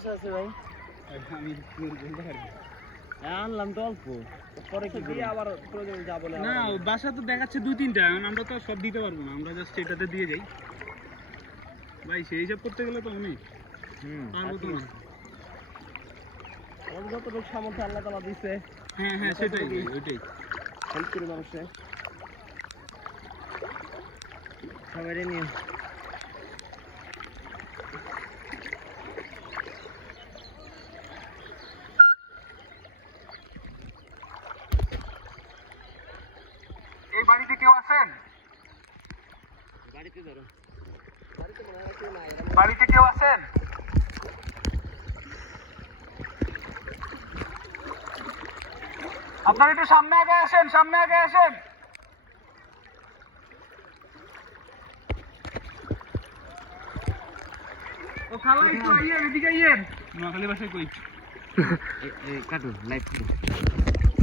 বাসা আছে ভাই? আমি বলতে পারি আনলাম তো অল্প, পরে কি দিয়ে আবার প্রয়োজন যা বলে না, বাসা তো দেখাচ্ছে 2-3টা, আমরা তো সব দিতে পারবো না, আমরা জাস্ট এটাতে দিয়ে যাই ভাই। সেই হিসাব করতে গেলে তো অনেক পারবো তো না। আমাদের যতটুকু সামর্থ্য আল্লাহ তাআলা দিছে, হ্যাঁ হ্যাঁ সেটাই ওইটাই। হেল্প করি মানুষে সবাই নিয়ে। এই বাড়িতে কেউ আছেন? গাড়িতে ধরো, বাড়িতে কেউ আছেন? আপনারা একটু সামনে আগে আসেন, সামনে আগে আসেন। ও খালা একটু আইয়েন, এদিকে আইয়েন। নোয়াখালী ভাষায় কই কাটুন লাইভ